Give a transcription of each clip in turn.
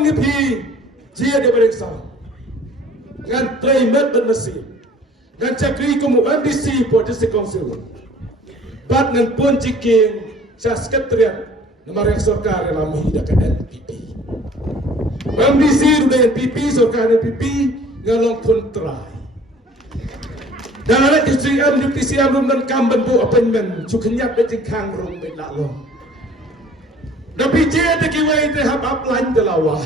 Ngipi dia dia beriksa ngan playmat dan mesin ngan cakri kumu MDC Policy Council bat ngan pun cikin sa sekretariat nomor yang sorkar dalam hidup NPP MDC udah NPP sorkar NPP ngalong pun try dan ada istri MDC amrum dan kamban bu appointment sukenyap bejing kang rum bela long tapi dia tak kiwai te hab upline telawa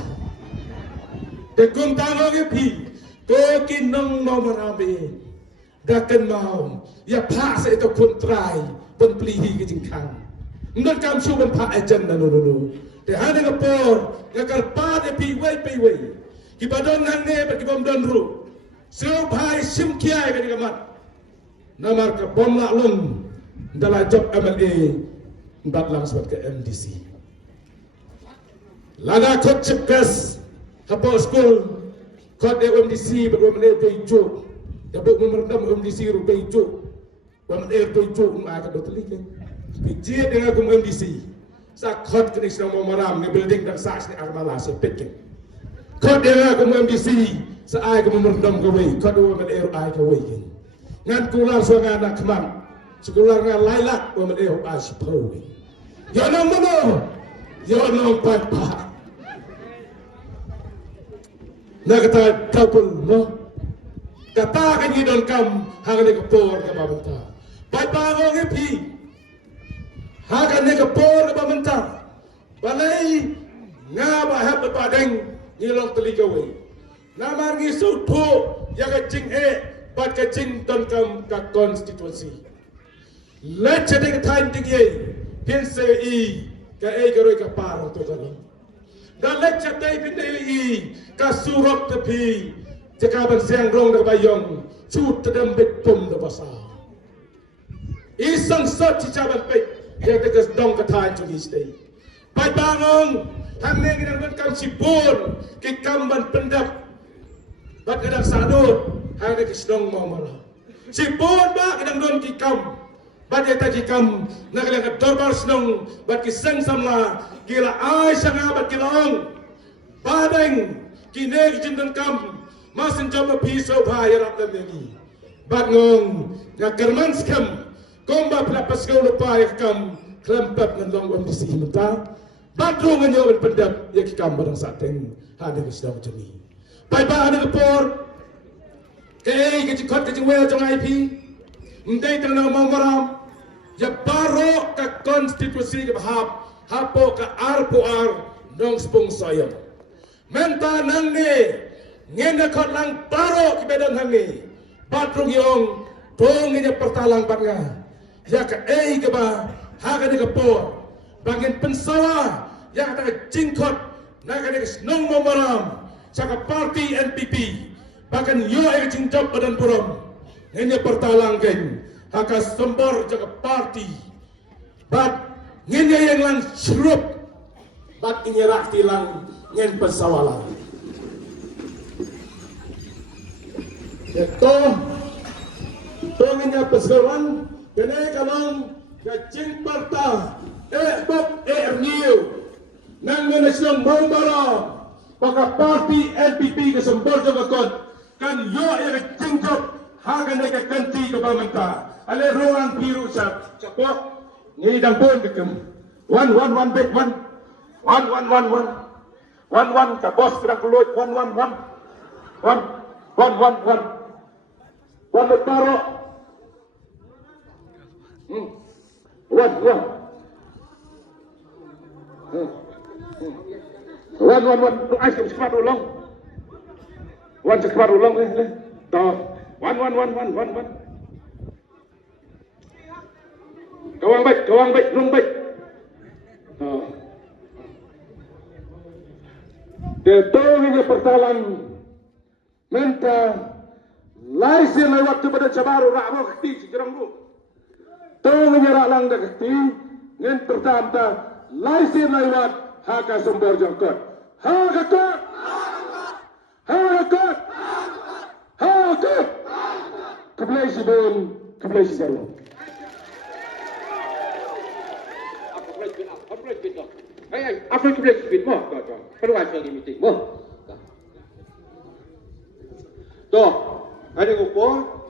te kum tango ngipi to kinong mau marabe dakan mau ya pa sa ito pun try pun plihi ke jingkang ndan kam su ban pa agenda no te hade ga por ngakar pa de pi wai ki badon nang ne ba ki bom don ru so bhai sim kiai ga ni mat namar ka bom la lung dala job MLA ndat lang sebab ke MDC lada kot cepkas hapo school kot de MDC ba MLA to ijo ya bu memerdam MDC ru to ijo MLA to ijo ma ka do telik je dengan kum MDC sa kot kini sedang mau maram ni building dan saks ni armala se pekin kot dengan kum MDC sa ai ka memerdam ka wei kot do MLA ru ai ka wei ngan kulang so ngan nak kemang sekolah ngan lailak MLA ru ai sipo ya no mono ya no papa nak kata tapul no kata kan ni don kam hang ni kapor ka babanta pai pango ngipi hang ni kapor ka babanta balai ngaba hab padang ni long telika we namar ngi sutu ya ka jing bat ka jing don kam ka konstitusi let chading thain ding ye pin se I ka ka roi ka par to ka dan let chatai pin I ka surok tepi jakaban siang rong da bayong chu tedam bet pum da basa isang sot chaban pe ya te kas dong ka thai chu stay pai bangong hang ne ngi dan kam sipun ki kamban pendap bat kadang sadut hang ne kis dong mau mala sipun ba kadang don ki kam bat ya ta ki kam na kadang ka dorbar snong bat ki sang samla gila ai sanga bat ki long badeng kini jindan kam masin jama piso bhai rap dan lagi bat ngong ya kerman skam komba pelapas kau lupa ya kam kelempap ngan long MDC menta bat rong ngan yo pendap ya ki kam barang sateng hade ki sedang jeni pai ba hade por ke kot ke we jong IP ndai tang na mau maram ya baro ka konstitusi ke hap hapo ka ar nong spong sayam menta nang ni ngenda kot lang baro ki bedon hangi batrung yong tong ni pertalang batnga ya ka ke ba ha ka ni ka por bangin pensawa ya ka jingkot na ka ni snong momaram sa ka party NPP bahkan yo jingkot badan puram ngenda pertalang ken ha ka sembor ja ka party bat ngenda yang lang shrup bat inyerak tilang ngen pensawalan itu tongnya pesawan kene kalong gacing parta bok new nang nasional bombara paka party NPP ke sembor jogakot kan yo gacing job hagan ke kanti ke pamenta ale ruang biru sa pok ni dang pun kekem one bet one ka bos kena keluar one betaro one ais cepat ulang one cepat ulang toh one kawang baik rung baik Detong pertalang menta laisen lewat tu pada cabaru rakmo keti sekarang bu. Tong rak lang dah keti ngen pertama laisen lewat haka sembor jangkot. Haka kebelah si bon kebelah si saya. Apa kebelah? Hey, apa public speed mo to perwakilan meeting mo to ada upo